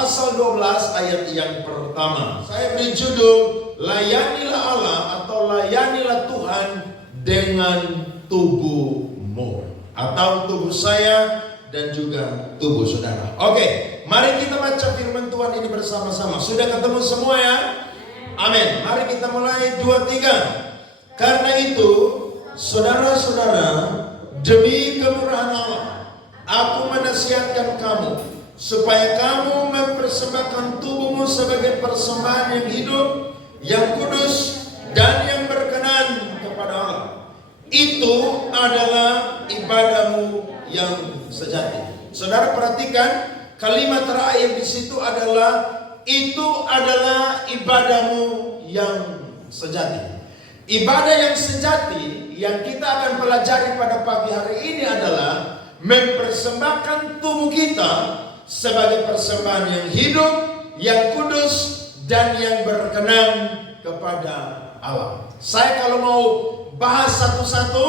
pasal 12 ayat yang pertama. Saya beri judul, layanilah Allah atau layanilah Tuhan dengan tubuhmu. Atau tubuh saya dan juga tubuh saudara. Oke, mari kita baca firman Tuhan ini bersama-sama. Sudah ketemu semua ya? Amin. Mari kita mulai 2-3. Karena itu, saudara-saudara, demi kemurahan Allah, aku menasihatkan kamu supaya kamu mempersembahkan tubuhmu sebagai persembahan yang hidup, yang kudus, dan yang berkenan kepada Allah. Itu adalah ibadahmu yang sejati. Saudara perhatikan kalimat terakhir di situ adalah itu adalah ibadahmu yang sejati. Ibadah yang sejati yang kita akan pelajari pada pagi hari ini adalah mempersembahkan tubuh kita sebagai persembahan yang hidup, yang kudus, dan yang berkenan kepada Allah. Saya kalau mau bahas satu-satu,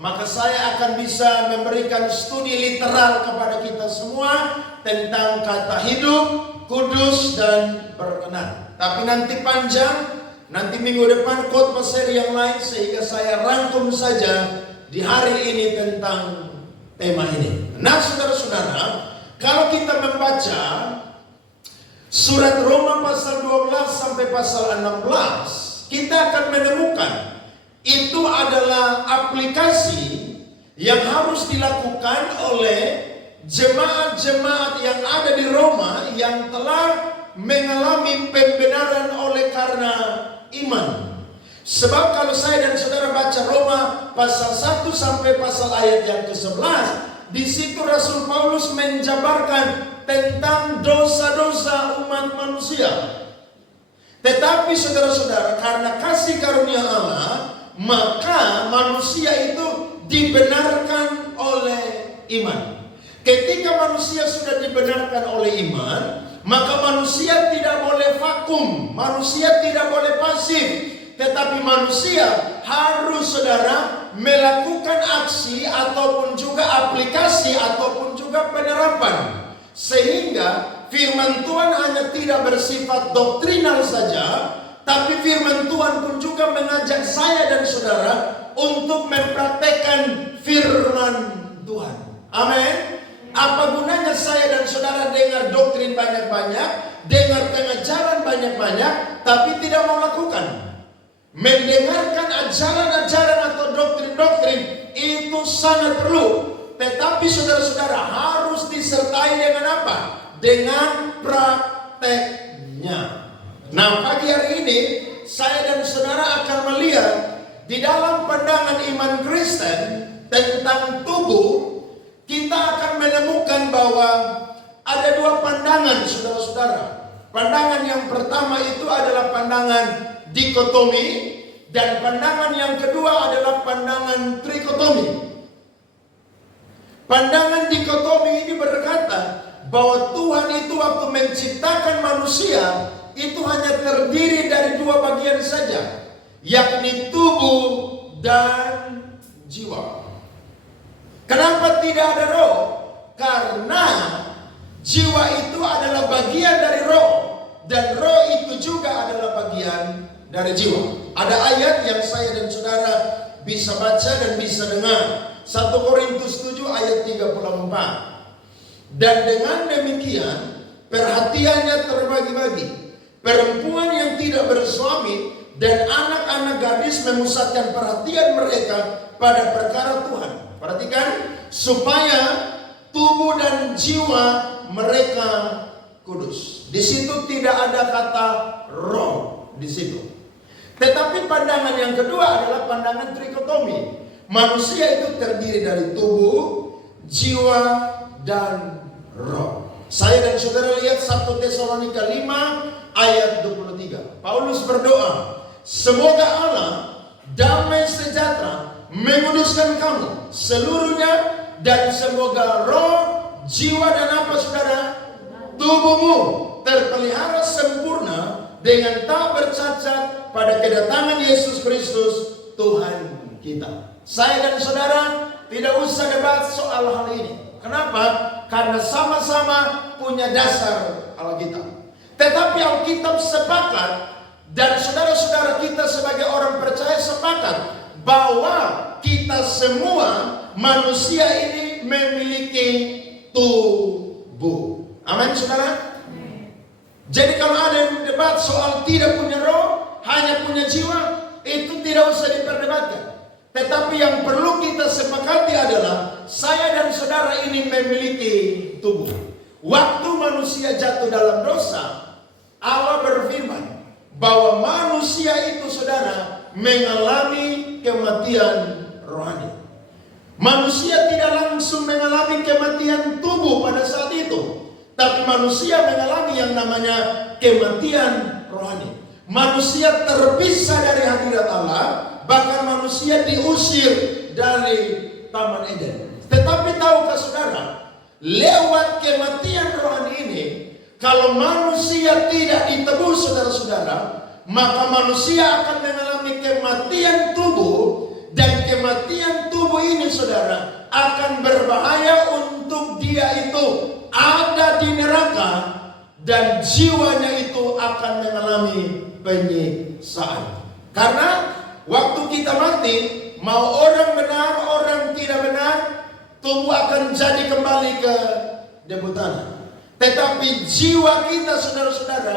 maka saya akan bisa memberikan studi literal kepada kita semua tentang kata hidup, kudus, dan berkenan. Tapi nanti panjang, nanti minggu depan khotbah seri yang lain, sehingga saya rangkum saja di hari ini tentang tema ini. Nah saudara-saudara, kalau kita membaca surat Roma pasal 12 sampai pasal 16, kita akan menemukan itu adalah aplikasi yang harus dilakukan oleh jemaat-jemaat yang ada di Roma yang telah mengalami pembenaran oleh karena iman. Sebab kalau saya dan saudara baca Roma pasal 1 sampai pasal ayat yang ke-11, di situ Rasul Paulus menjabarkan tentang dosa-dosa umat manusia. Tetapi saudara-saudara, karena kasih karunia Allah, maka manusia itu dibenarkan oleh iman. Ketika manusia sudah dibenarkan oleh iman, maka manusia tidak boleh vakum, manusia tidak boleh pasif, tetapi manusia harus saudara melakukan aksi ataupun juga aplikasi ataupun juga penerapan. Sehingga firman Tuhan hanya tidak bersifat doktrinal saja, tapi firman Tuhan pun juga mengajak saya dan saudara untuk mempraktekkan firman Tuhan. Amin. Apa gunanya saya dan saudara dengar doktrin banyak-banyak, dengar pengajaran banyak-banyak, tapi tidak mau lakukan? Mendengarkan ajaran-ajaran atau doktrin-doktrin itu sangat perlu. Tetapi saudara-saudara harus disertai dengan apa? Dengan prakteknya. Nah pagi hari ini saya dan saudara akan melihat di dalam pandangan iman Kristen tentang tubuh. Kita akan menemukan bahwa ada dua pandangan saudara-saudara. Pandangan yang pertama itu adalah pandangan dikotomi, dan pandangan yang kedua adalah pandangan trikotomi. Pandangan dikotomi ini berkata bahwa Tuhan itu waktu menciptakan manusia itu hanya terdiri dari dua bagian saja, yakni tubuh dan jiwa. Kenapa tidak ada roh? Karena jiwa itu adalah bagian dari roh, dan roh itu juga adalah bagian dari jiwa. Ada ayat yang saya dan saudara bisa baca dan bisa dengar. 1 Korintus 7 ayat 34. Dan dengan demikian perhatiannya terbagi-bagi. Perempuan yang tidak bersuami dan anak-anak gadis memusatkan perhatian mereka pada perkara Tuhan. Perhatikan, supaya tubuh dan jiwa mereka kudus. Di situ tidak ada kata roh di situ. Tetapi pandangan yang kedua adalah pandangan trikotomi. Manusia itu terdiri dari tubuh, jiwa, dan roh. Saya dan saudara lihat 1 Tesalonika 5 ayat 23. Paulus berdoa, semoga Allah damai sejahtera menguduskan kamu seluruhnya, dan semoga roh, jiwa, dan apa saudara? Tubuhmu terpelihara sempurna dengan tak bercacat pada kedatangan Yesus Kristus Tuhan kita. Saya dan saudara tidak usah debat soal hal ini. Kenapa? karena sama-sama punya dasar Alkitab. Tetapi Alkitab sepakat dan saudara-saudara kita sebagai orang percaya sepakat bahwa kita semua manusia ini memiliki tubuh. Amin, saudara? Jadi kalau ada yang debat soal tidak punya roh, hanya punya jiwa, itu tidak usah diperdebatkan. Tetapi yang perlu kita sepakati adalah saya dan saudara ini memiliki tubuh. Waktu manusia jatuh dalam dosa, Allah berfirman bahwa manusia itu, saudara, mengalami kematian rohani. Manusia tidak langsung mengalami kematian tubuh pada saat itu, tapi manusia mengalami yang namanya kematian rohani. Manusia terpisah dari hadirat Allah, bahkan manusia diusir dari Taman Eden. Tetapi tahukah saudara, lewat kematian rohani ini, kalau manusia tidak ditebus, saudara-saudara, maka manusia akan mengalami kematian tubuh. Dan kematian tubuh ini, saudara, akan berbahaya untuk dia itu ada di neraka, dan jiwanya itu akan mengalami penyiksaan. Karena waktu kita mati, mau orang benar, orang tidak benar, tubuh akan jadi kembali ke debu tanah. Tetapi jiwa kita, saudara-saudara,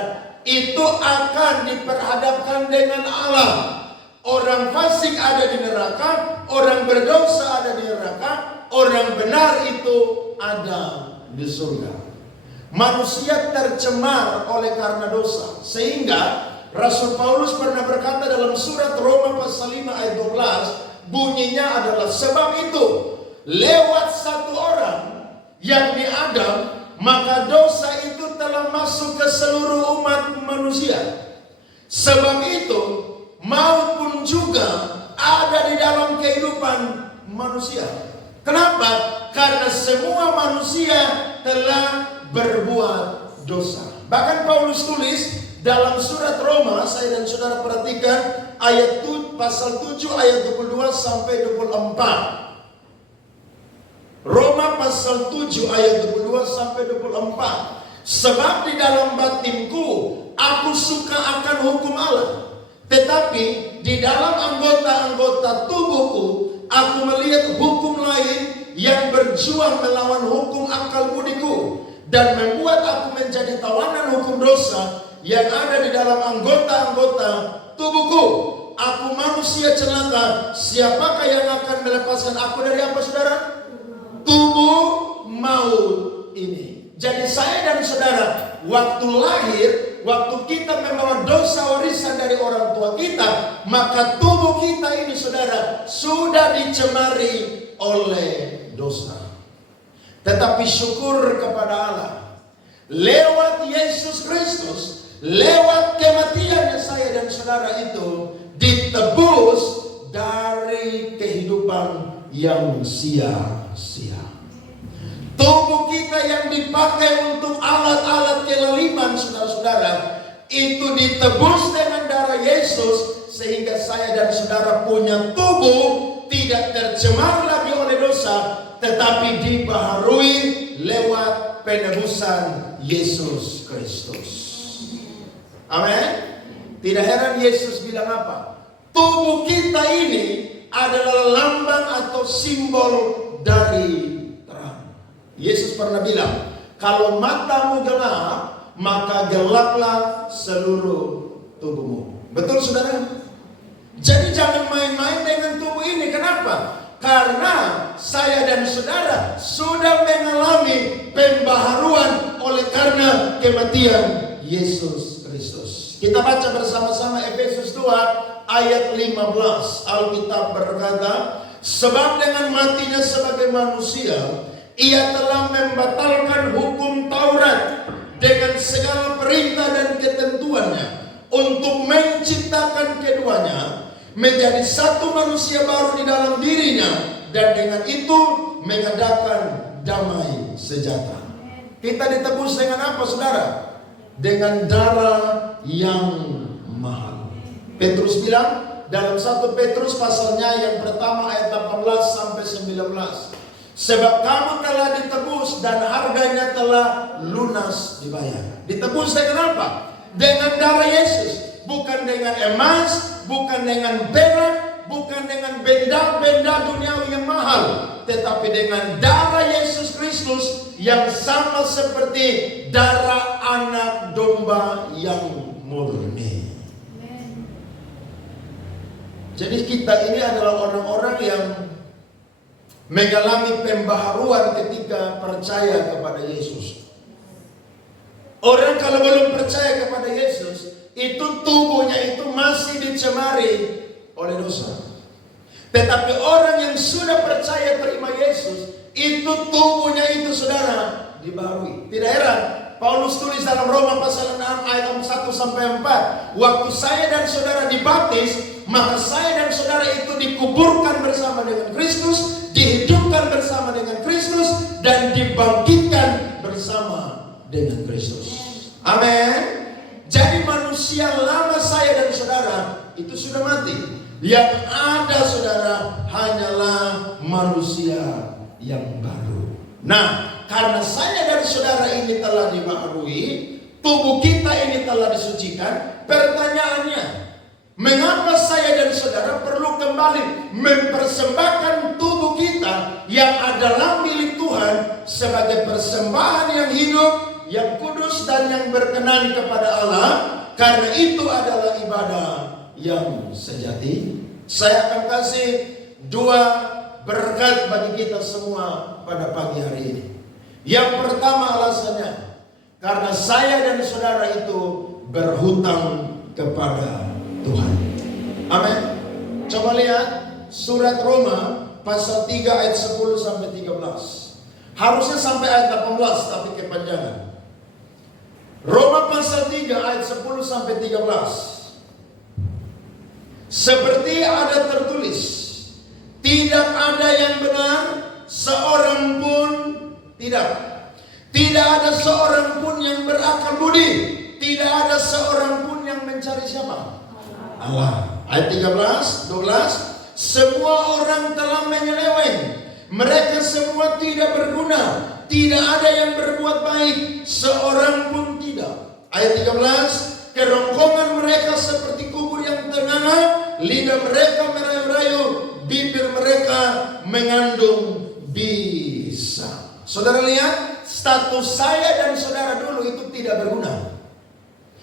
itu akan diperhadapkan dengan Allah. Orang fasik ada di neraka, orang berdosa ada di neraka, orang benar itu ada di surga. Manusia tercemar oleh karena dosa, sehingga Rasul Paulus pernah berkata dalam surat Roma pasal 5 ayat 12, bunyinya adalah sebab itu lewat satu orang yang di Adam, maka dosa itu telah masuk ke seluruh umat manusia. Sebab itu maut pun juga ada di dalam kehidupan manusia. Kenapa? Karena semua manusia telah berbuat dosa. Bahkan Paulus tulis dalam surat Roma, saya dan saudara perhatikan ayat pasal 7 ayat 22 sampai 24. Roma pasal 7 ayat 22 sampai 24. Sebab di dalam batinku aku suka akan hukum Allah, tetapi di dalam anggota-anggota tubuhku aku melihat hukum lain yang berjuang melawan hukum akal budiku dan membuat aku menjadi tawanan hukum dosa yang ada di dalam anggota-anggota tubuhku. Aku manusia celaka, siapakah yang akan melepaskan aku dari apa, saudara? Tubuh maut ini. Jadi saya dan saudara, waktu lahir, waktu kita membawa dosa warisan dari orang tua kita, maka tubuh kita ini, saudara, sudah dicemari oleh dosa. Tetapi syukur kepada Allah, lewat Yesus Kristus, lewat kematiannya saya dan saudara itu ditebus dari kehidupan yang sia-sia. Tubuh kita yang dipakai untuk alat-alat kelaliman, saudara-saudara, itu ditebus dengan darah Yesus, sehingga saya dan saudara punya tubuh tidak tercemar lagi oleh dosa, tetapi dibaharui lewat penebusan Yesus Kristus. Amin. Tidak heran Yesus bilang apa? Tubuh kita ini adalah lambang atau simbol dari terang. Yesus pernah bilang, kalau matamu gelap, maka gelaplah seluruh tubuhmu. Betul, saudara? Jadi jangan main-main dengan tubuh ini. Kenapa? Karena saya dan saudara sudah mengalami pembaharuan oleh karena kematian Yesus Kristus. Kita baca bersama-sama Efesus 2 ayat 15. Alkitab berkata, sebab dengan matinya sebagai manusia, ia telah membatalkan hukum Taurat dengan segala perintah dan ketentuannya, untuk menciptakan keduanya menjadi satu manusia baru di dalam dirinya, dan dengan itu mengadakan damai sejahtera. Kita ditebus dengan apa, saudara? Dengan darah yang mahal. Petrus bilang dalam 1 Petrus pasalnya yang pertama ayat 18 sampai 19, Sebab kamu telah ditebus dan harganya telah lunas dibayar. Ditebus dengan apa? Dengan darah Yesus. Bukan dengan emas, bukan dengan perak, bukan dengan benda-benda duniawi yang mahal, tetapi dengan darah Yesus Kristus yang sama seperti darah anak domba yang murni. Jadi kita ini adalah orang-orang yang mengalami pembaharuan ketika percaya kepada Yesus. Orang kalau belum percaya kepada Yesus, itu tubuhnya itu masih dicemari oleh dosa. Tetapi orang yang sudah percaya terima Yesus, itu tubuhnya itu saudara dibaharui. Tidak heran Paulus tulis dalam Roma pasal 6 ayat 1-4, waktu saya dan saudara dibaptis, maka saya dan saudara itu dikuburkan bersama dengan Kristus, dihidupkan bersama dengan Kristus, dan dibangkitkan bersama dengan Kristus. Amin. Jadi manusia lama saya dan saudara itu sudah mati. Yang ada saudara hanyalah manusia yang baru. Nah, karena saya dan saudara ini telah dibaharui, tubuh kita ini telah disucikan, pertanyaannya, mengapa saya dan saudara perlu kembali mempersembahkan tubuh kita yang adalah milik Tuhan sebagai persembahan yang hidup, yang kudus dan yang berkenan kepada Allah? Karena itu adalah ibadah yang sejati. Saya akan kasih 2 berkat bagi kita semua pada pagi hari ini. Yang pertama alasannya, karena saya dan saudara itu berhutang kepada Tuhan. Amin. Coba lihat surat Roma pasal 3 ayat 10-13. Harusnya sampai ayat 18 tapi kepanjangan. Roma pasal 3 ayat 10-13. Seperti ada tertulis, tidak ada yang benar, seorang pun tidak. Tidak ada seorang pun yang berakal budi. Tidak ada seorang pun yang mencari siapa? Allah. Ayat 13, 12. Semua orang telah menyeleweng. Mereka semua tidak berguna. Tidak ada yang berbuat baik, seorang pun tidak. Ayat 13, kerongkongan mereka seperti kubur yang tengah, lidah mereka merayu-rayu, bibir mereka mengandung bisa. Saudara lihat, status saya dan saudara dulu itu tidak berguna.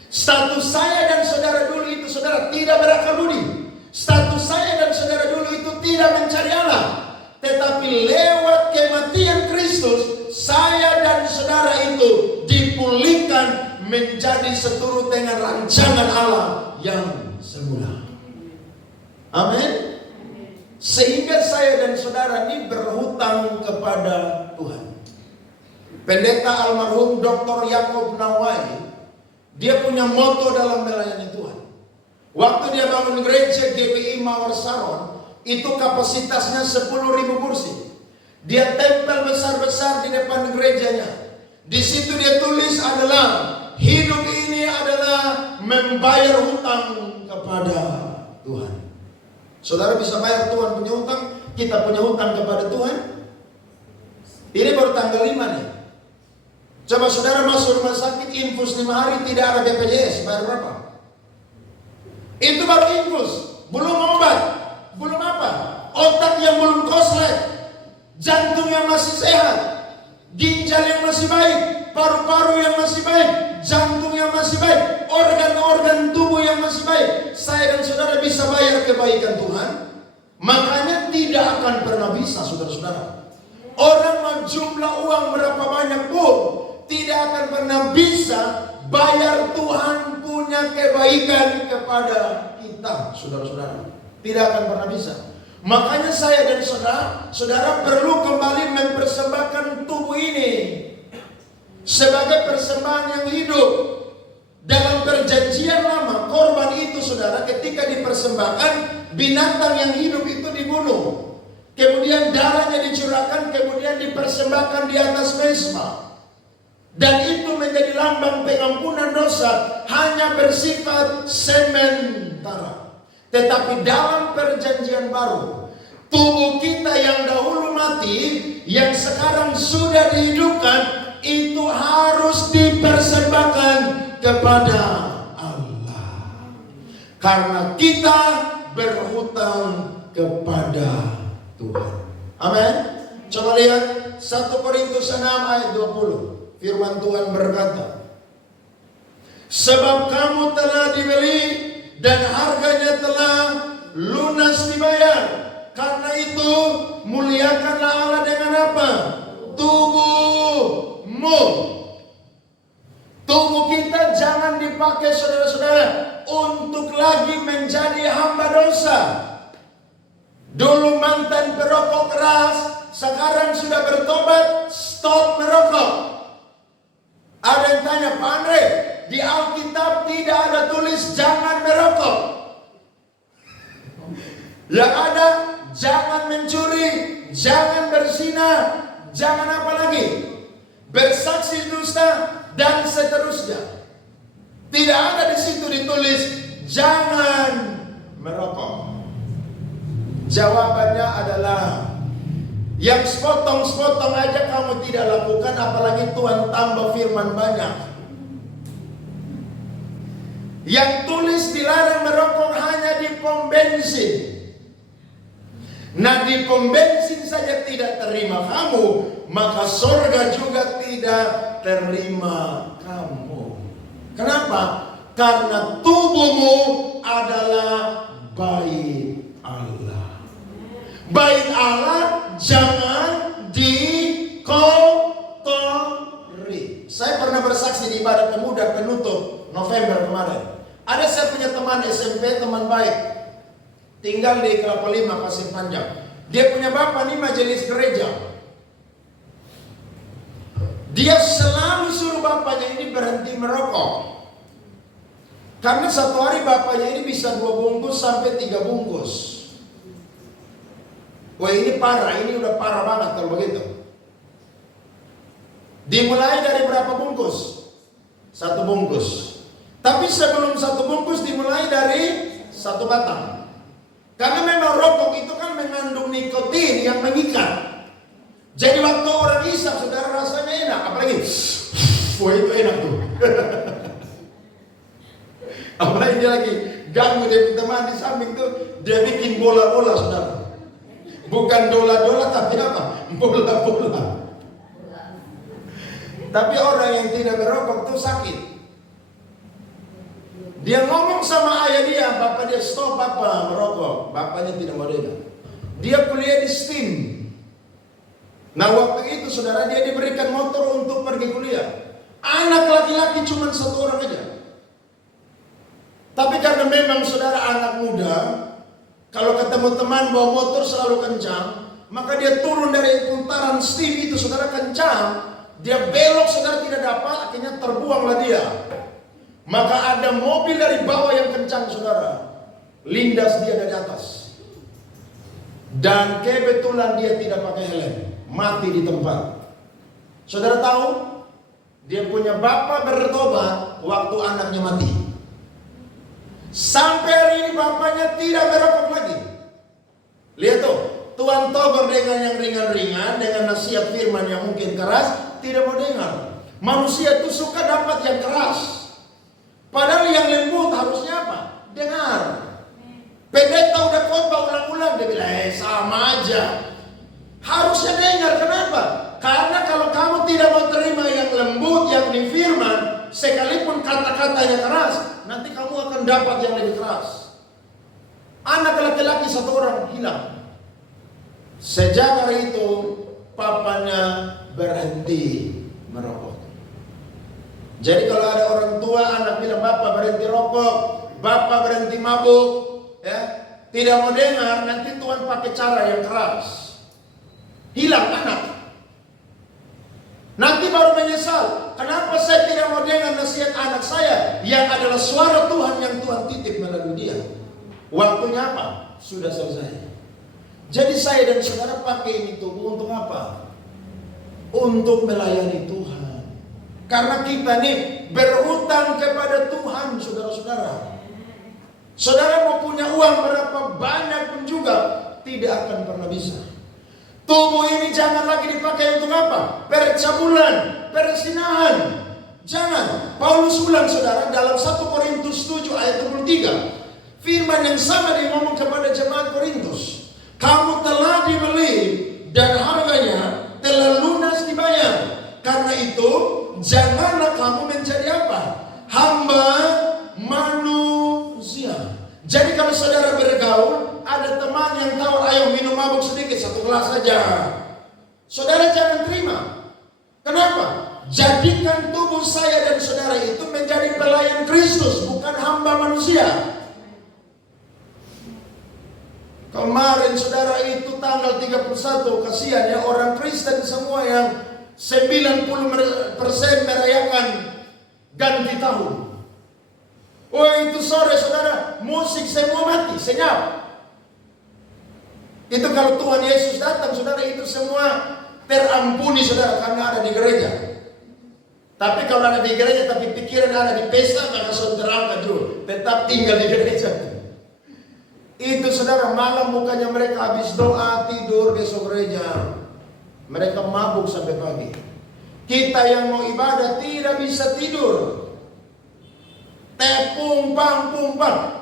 Status saya dan saudara dulu itu saudara tidak berakal budi. Status saya dan saudara dulu itu tidak mencari Allah. Tetapi lewat kematian Kristus, saya dan saudara itu dipulihkan menjadi seturut dengan rancangan Allah yang semula. Amin. Sehingga saya dan saudara ini berhutang kepada Tuhan. Pendeta almarhum Dr. Yakob Nawai, dia punya moto dalam melayani Tuhan. Waktu dia bangun gereja GBI Mawar Saron, itu kapasitasnya 10.000 kursi. Dia tempel besar-besar di depan gerejanya. Di situ dia tulis adalah, hidup ini adalah membayar hutang kepada Tuhan. Saudara bisa bayar Tuhan punya hutang, kita punya hutang kepada Tuhan. Ini baru tanggal 5 nih. Coba saudara masuk rumah sakit, infus 5 hari tidak ada BPJS, bayar berapa? Itu baru infus, belum obat, belum apa? Otak yang belum koslet, jantung yang masih sehat, ginjal yang masih baik, paru-paru yang masih baik, jantung yang masih baik, organ-organ tubuh yang masih baik. Saya dan saudara bisa bayar kebaikan Tuhan. Makanya tidak akan pernah bisa, saudara-saudara. Orang mau jumlah uang berapa banyak pun, tidak akan pernah bisa bayar Tuhan punya kebaikan kepada kita, saudara-saudara. Tidak akan pernah bisa. Makanya saya dan saudara perlu kembali mempersembahkan tubuh ini sebagai persembahan yang hidup. Dalam perjanjian lama, korban itu saudara ketika dipersembahkan, binatang yang hidup itu dibunuh. Kemudian darahnya dicurahkan, kemudian dipersembahkan di atas mezbah. Dan itu menjadi lambang pengampunan dosa, hanya bersifat sementara. Tetapi dalam perjanjian baru, Tubuh kita yang dahulu mati, yang sekarang sudah dihidupkan, itu harus dipersembahkan kepada Allah. Karena kita berhutang kepada Tuhan. Amin. Coba lihat 1 Korintus 6 ayat 20. Firman Tuhan berkata, sebab kamu telah dibeli dan harganya telah lunas dibayar. Karena itu muliakanlah Allah dengan apa? Tubuhmu. Tubuh kita jangan dipakai, saudara-saudara, untuk lagi menjadi hamba dosa. Dulu mantan perokok keras, sekarang sudah bertobat, stop merokok. Ada yang tanya, Pak Andre, di Alkitab tidak ada tulis jangan merokok. Yang ada, jangan mencuri, jangan berzina, jangan apa lagi? Bersaksi dusta dan seterusnya. Tidak ada di situ ditulis jangan merokok. Jawabannya adalah yang sepotong-sepotong aja kamu tidak lakukan, apalagi Tuhan tambah firman banyak. Yang tulis dilarang merokok hanya di pom bensin. Nah, di pom bensin saja tidak terima kamu, maka surga juga tidak terima kamu. Kenapa? Karena tubuhmu adalah bait Allah. Bait Allah jangan dikotori. Saya pernah bersaksi di ibadat pemuda penutup November kemarin. Ada saya punya teman SMP, teman baik, tinggal di Kelapa Lima, Pasir Panjang. Dia punya bapak nih majelis gereja. Dia selalu suruh bapaknya ini berhenti merokok. Karena satu hari bapaknya ini bisa 2 bungkus sampai 3 bungkus. Wah, ini parah, ini udah parah banget kalau begitu. Dimulai dari berapa bungkus? 1 bungkus. Tapi sebelum 1 bungkus dimulai dari 1 batang. Karena memang rokok itu kan mengandung nikotin yang mengikat. Jadi waktu orang isap, saudara, rasanya enak. Apalagi, wah itu enak tuh. Apalagi dia lagi ganggu dia teman di samping tuh, dia bikin bola-bola, saudara. Bukan dola-dola tapi apa? Bola-bola. Tapi orang yang tidak merokok tuh sakit. Dia ngomong sama ayah dia, bapak dia, stop papa merokok. Bapaknya tidak mau dengar. Dia kuliah di STEAM. Nah waktu itu saudara, dia diberikan motor untuk pergi kuliah. Anak laki-laki cuma 1 orang aja. Tapi karena memang saudara anak muda, kalau ketemu teman bawa motor selalu kencang, maka dia turun dari putaran STEAM itu saudara kencang. Dia belok saudara tidak dapat, akhirnya terbuanglah dia. Maka ada mobil dari bawah yang kencang saudara, lindas dia dari atas. Dan kebetulan dia tidak pakai helm, mati di tempat. Saudara tahu, dia punya bapak bertobat waktu anaknya mati. Sampai hari ini bapaknya tidak merokok lagi. Lihat tuh, Tuhan tobat dengan yang ringan-ringan, dengan nasihat firman yang mungkin keras, tidak mau dengar. Manusia itu suka dapat yang keras. Padahal yang lembut harusnya apa? Dengar. Pendeta udah khotbah ulang-ulang, dia bilang, sama aja. Harusnya dengar, kenapa? Karena kalau kamu tidak mau terima yang lembut, yakni firman, sekalipun kata-katanya keras, nanti kamu akan dapat yang lebih keras. Anak laki-laki 1 orang hilang. Sejak hari itu, papanya berhenti merokok. Jadi kalau ada orang tua, anak bilang, bapak berhenti rokok, bapak berhenti mabuk, ya, tidak mau dengar, nanti Tuhan pakai cara yang keras. Hilang anak. Nanti baru menyesal, kenapa saya tidak mau dengar nasihat anak saya yang adalah suara Tuhan yang Tuhan titip melalui dia. Waktunya apa? Sudah selesai. Jadi saya dan saudara pakai ini tubuh untuk apa? Untuk melayani Tuhan. Karena kita nih berhutang kepada Tuhan, saudara-saudara. Saudara mau punya uang berapa banyak pun juga, tidak akan pernah bisa. Tubuh ini jangan lagi dipakai untuk apa? Percabulan, persinahan. Jangan. Paulus ulang saudara dalam 1 Korintus 7 ayat 23. Firman yang sama dia ngomong kepada jemaat Korintus. Kamu telah dibeli dan harganya telah lunas dibayar. Karena itu janganlah kamu menjadi apa? Hamba manusia. Jadi kalau saudara bergaul, ada teman yang tahu ayo minum mabuk sedikit 1 gelas saja. Saudara jangan terima. Kenapa? Jadikan tubuh saya dan saudara itu menjadi pelayan Kristus, bukan hamba manusia. Kemarin saudara itu tanggal 31, kasihan ya orang Kristen semua yang 90% merayakan ganti tahun. Oh itu sore saudara, musik semua mati, senyap. Itu kalau Tuhan Yesus datang saudara itu semua terampuni saudara karena ada di gereja. Tapi kalau ada di gereja tapi pikiran ada di pesta, maka saudara terangkat dulu, tetap tinggal di gereja. Itu saudara malam bukannya mereka habis doa tidur besok gereja, mereka mabuk sampai pagi. Kita yang mau ibadah tidak bisa tidur. Tepung pang.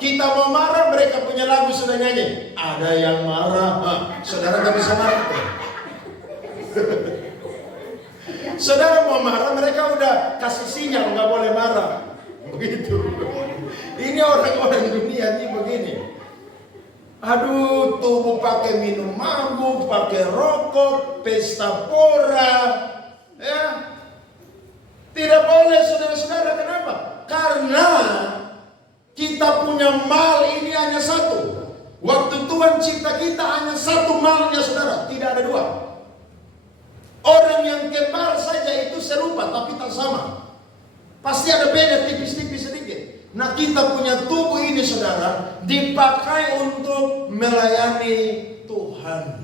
Kita mau marah, mereka punya lagu sudah nyanyi. Ada yang marah, saudara gak bisa marah. Saudara mau marah, mereka udah kasih sinyal nggak boleh marah. Begitu. Ini orang-orang dunia ini begini. Aduh, tubuh pakai minum mabuk, pakai rokok, pesta pora, ya. Tidak boleh saudara-saudara. Kenapa? Karena kita punya mal ini hanya satu. Waktu Tuhan cipta kita hanya satu malnya saudara, tidak ada dua. Orang yang kembar saja itu serupa tapi tak sama. Pasti ada beda tipis-tipis sedikit. Nah kita punya tubuh ini saudara dipakai untuk melayani Tuhan.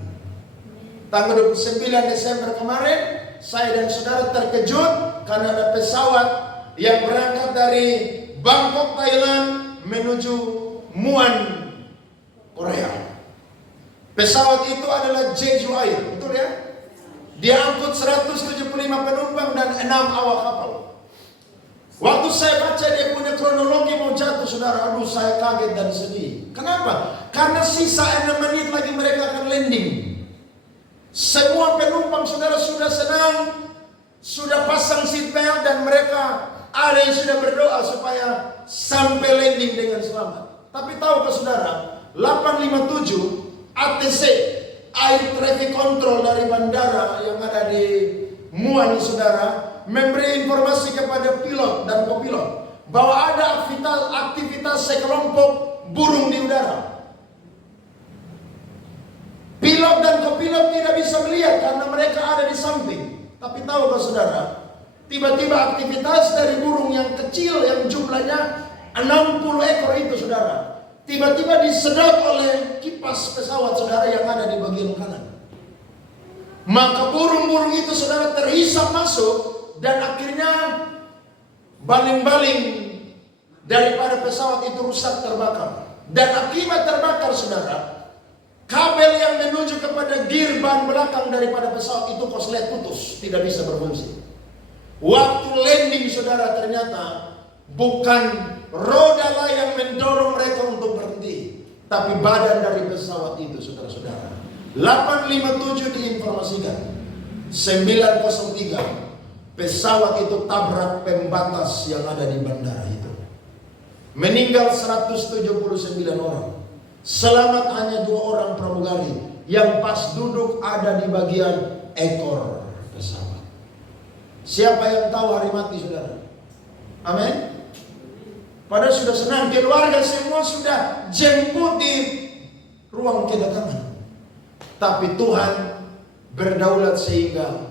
Tanggal 29 Desember kemarin saya dan saudara terkejut karena ada pesawat yang berangkat dari Bangkok, Thailand menuju Muan, Korea. Pesawat itu adalah Jeju Air, betul ya? Dia angkut 175 penumpang dan 6 awak kapal. Waktu saya baca dia punya kronologi mau jatuh saudara, aduh saya kaget dan sedih. Kenapa? Karena sisa 6 menit lagi mereka akan landing. Semua penumpang saudara sudah senang, sudah pasang seatbelt dan mereka ada yang sudah berdoa supaya sampai landing dengan selamat. Tapi tahukah saudara, 857 ATC Air Traffic Control dari bandara yang ada di Muan saudara memberi informasi kepada pilot dan kopilot bahwa ada aktivitas sekelompok burung di udara. Pilot dan kopilot tidak bisa melihat karena mereka ada di samping. Tapi tahukah saudara, tiba-tiba aktivitas dari burung yang kecil yang jumlahnya 60 ekor itu saudara tiba-tiba disedot oleh kipas pesawat saudara yang ada di bagian kanan. Maka burung-burung itu saudara terhisap masuk dan akhirnya baling-baling daripada pesawat itu rusak terbakar. Dan akibat terbakar saudara, kabel yang menuju kepada gear ban belakang daripada pesawat itu konslet putus, tidak bisa berfungsi. Waktu landing saudara ternyata bukan roda lah yang mendorong mereka untuk berhenti, tapi badan dari pesawat itu saudara-saudara. 857 diinformasikan 903 pesawat itu tabrak pembatas yang ada di bandara itu. Meninggal 179 orang. Selamat hanya 2 orang pramugari yang pas duduk ada di bagian ekor pesawat. Siapa yang tahu hari mati saudara? Amin. Padahal sudah senang, keluarga semua sudah jemput di ruang kedatangan. Tapi Tuhan berdaulat sehingga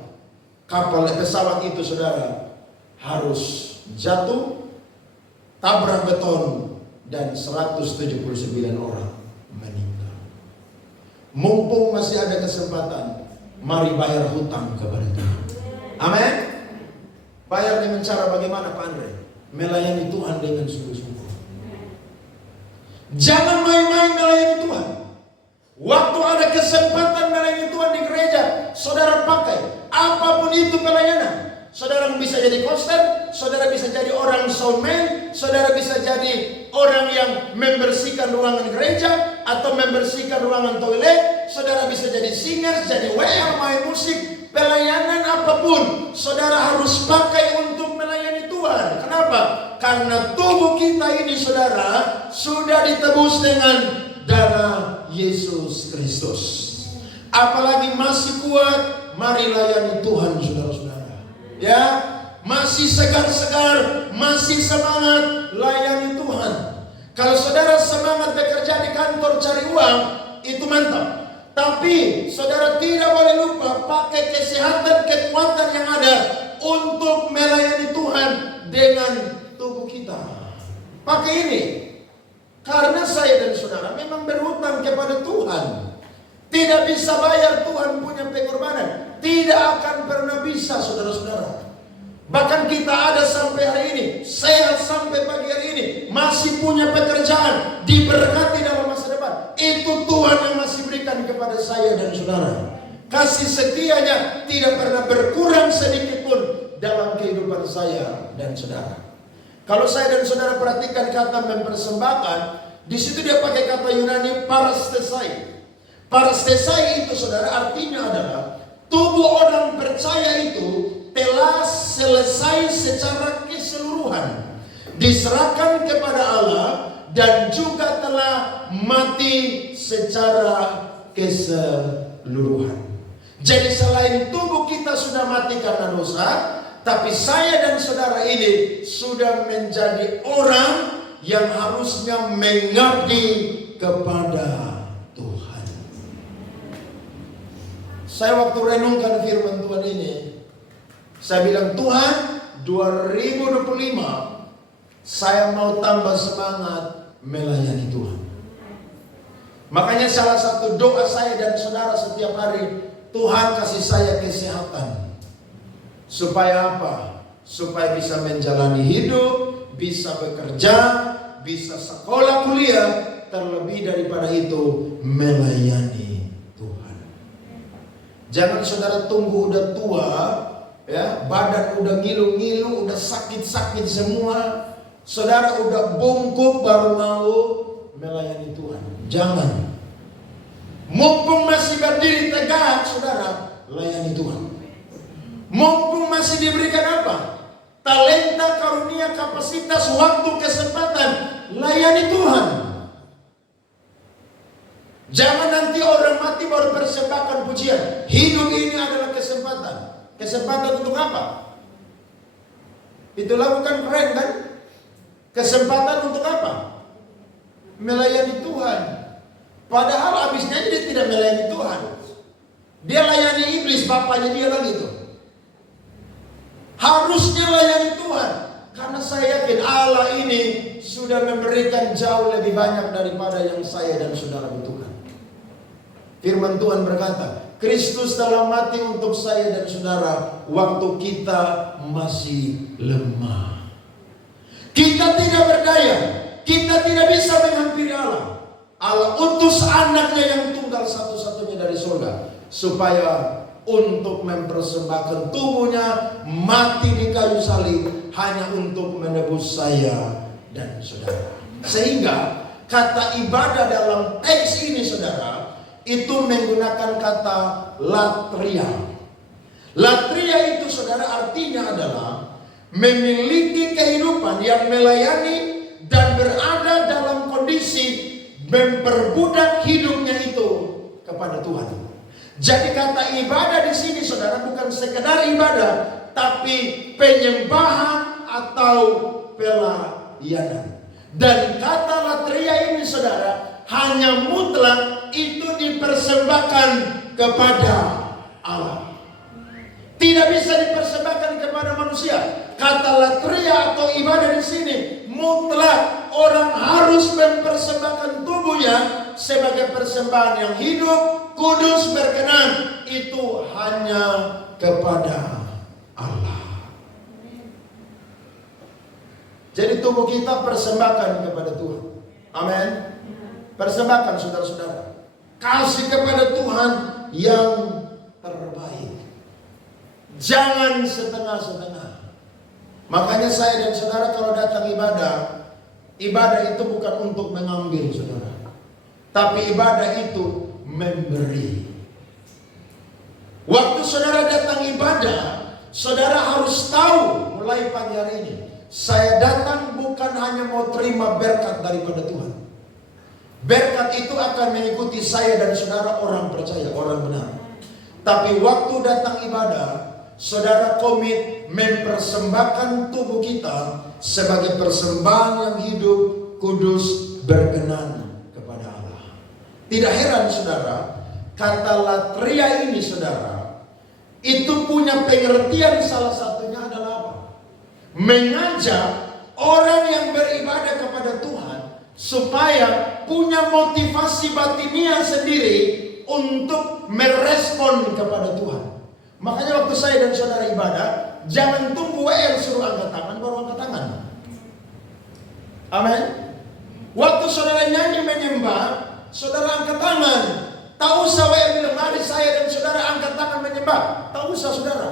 kapal pesawat itu saudara harus jatuh, tabrak beton dan 179 orang meninggal. Mumpung masih ada kesempatan, mari bayar hutang kepada Tuhan. Amin. Bayar dengan cara bagaimana Pak Andre? Melayani Tuhan dengan sungguh-sungguh. Jangan main-main melayani Tuhan. Waktu ada kesempatan melayani Tuhan di gereja, saudara pakai. Apapun itu pelayanan. Saudara bisa jadi koster, saudara bisa jadi orang soundman, saudara bisa jadi orang yang membersihkan ruangan gereja atau membersihkan ruangan toilet, saudara bisa jadi singer, jadi WL, main musik, pelayanan apapun, saudara harus pakai untuk melayani Tuhan. Kenapa? Karena tubuh kita ini, saudara, sudah ditebus dengan darah Yesus Kristus. Apalagi masih kuat, mari layani Tuhan, saudara-saudara. Ya, masih segar-segar, masih semangat, layani Tuhan. Kalau saudara semangat bekerja di kantor cari uang, itu mantap. Tapi saudara tidak boleh lupa pakai kesehatan, kekuatan yang ada untuk melayani Tuhan dengan tubuh kita. Pakai ini. Karena saya dan saudara memang berhutang kepada Tuhan. Tidak bisa bayar Tuhan punya pengorbanan. Tidak akan pernah bisa, saudara-saudara. Bahkan kita ada sampai hari ini, sehat sampai pagi hari ini, masih punya pekerjaan, diberkati dalam masa depan. Itu Tuhan yang masih berikan kepada saya dan saudara. Kasih setianya tidak pernah berkurang sedikit pun dalam kehidupan saya dan saudara. Kalau saya dan saudara perhatikan kata mempersembahkan, di situ dia pakai kata Yunani parastesai. Parastesai itu, saudara, artinya adalah tubuh orang percaya itu telah selesai secara keseluruhan, diserahkan kepada Allah, dan juga telah mati secara keseluruhan. Jadi selain tubuh kita sudah mati karena dosa, tapi saya dan saudara ini sudah menjadi orang yang harusnya mengabdi kepada Tuhan. Saya waktu renungkan firman Tuhan ini, saya bilang, Tuhan, 2025 saya mau tambah semangat melayani Tuhan. Makanya salah satu doa saya dan saudara setiap hari, Tuhan kasih saya kesehatan. Supaya apa? Supaya bisa menjalani hidup, bisa bekerja, bisa sekolah kuliah, terlebih daripada itu melayani Tuhan. Jangan saudara tunggu udah tua, ya, badan udah ngilu-ngilu, udah sakit-sakit semua, saudara udah bungkuk baru mau melayani Tuhan. Jangan. Mumpung masih berdiri tegak, saudara, layani Tuhan. Mumpung masih diberikan apa? Talenta, karunia, kapasitas, waktu, kesempatan, layani Tuhan. Jangan nanti orang mati baru persembahkan pujian. Hidup ini adalah kesempatan. Kesempatan untuk apa? Itulah bukan keren kan? Kesempatan untuk apa? Melayani Tuhan. Padahal habisnya dia tidak melayani Tuhan. Dia layani iblis, bapaknya dia lagi tuh. Harusnya layani Tuhan. Karena saya yakin Allah ini sudah memberikan jauh lebih banyak daripada yang saya dan saudara butuhkan. Firman Tuhan berkata, Kristus telah mati untuk saya dan saudara waktu kita masih lemah. Kita tidak berdaya. Kita tidak bisa menghampiri Allah. Allah utus anaknya yang tunggal satu-satunya dari surga, supaya untuk mempersembahkan tubuhnya mati di kayu salib hanya untuk menebus saya dan saudara. Sehingga kata ibadah dalam teks ini, saudara, itu menggunakan kata latria. Latria itu, saudara, artinya adalah memiliki kehidupan yang melayani dan berada dalam kondisi memperbudak hidupnya itu kepada Tuhan. Jadi kata ibadah di sini, saudara, bukan sekedar ibadah, tapi penyembahan atau pelayanan. Dan kata latria ini, saudara, hanya mutlak itu dipersembahkan kepada Allah. Tidak bisa dipersembahkan kepada manusia. Kata latria atau ibadah di sini mutlak, orang harus mempersembahkan tubuhnya sebagai persembahan yang hidup, kudus, berkenan. Itu hanya kepada Allah. Jadi tubuh kita persembahkan kepada Tuhan. Amin. Persembahkan, saudara-saudara. Kasih kepada Tuhan yang terbaik. Jangan setengah-setengah. Makanya saya dan saudara kalau datang ibadah, ibadah itu bukan untuk mengambil saudara, tapi ibadah itu memberi. Waktu saudara datang ibadah, saudara harus tahu mulai pagi hari ini, saya datang bukan hanya mau terima berkat daripada Tuhan. Berkat itu akan mengikuti saya dan saudara orang percaya, orang benar. Tapi waktu datang ibadah, saudara komit mempersembahkan tubuh kita sebagai persembahan yang hidup, kudus, berkenan kepada Allah. Tidak heran saudara, kata latria ini saudara, itu punya pengertian salah satunya adalah apa? Mengajak orang yang beribadah kepada Tuhan supaya punya motivasi batiniah sendiri untuk merespon kepada Tuhan. Makanya waktu saya dan saudara ibadah, jangan tunggu WL suruh angkat tangan baru angkat tangan. Amin. Waktu saudara nyanyi menyembah, saudara angkat tangan. Tak usah WL bilang mari saya dan saudara angkat tangan menyembah. Tak usah saudara.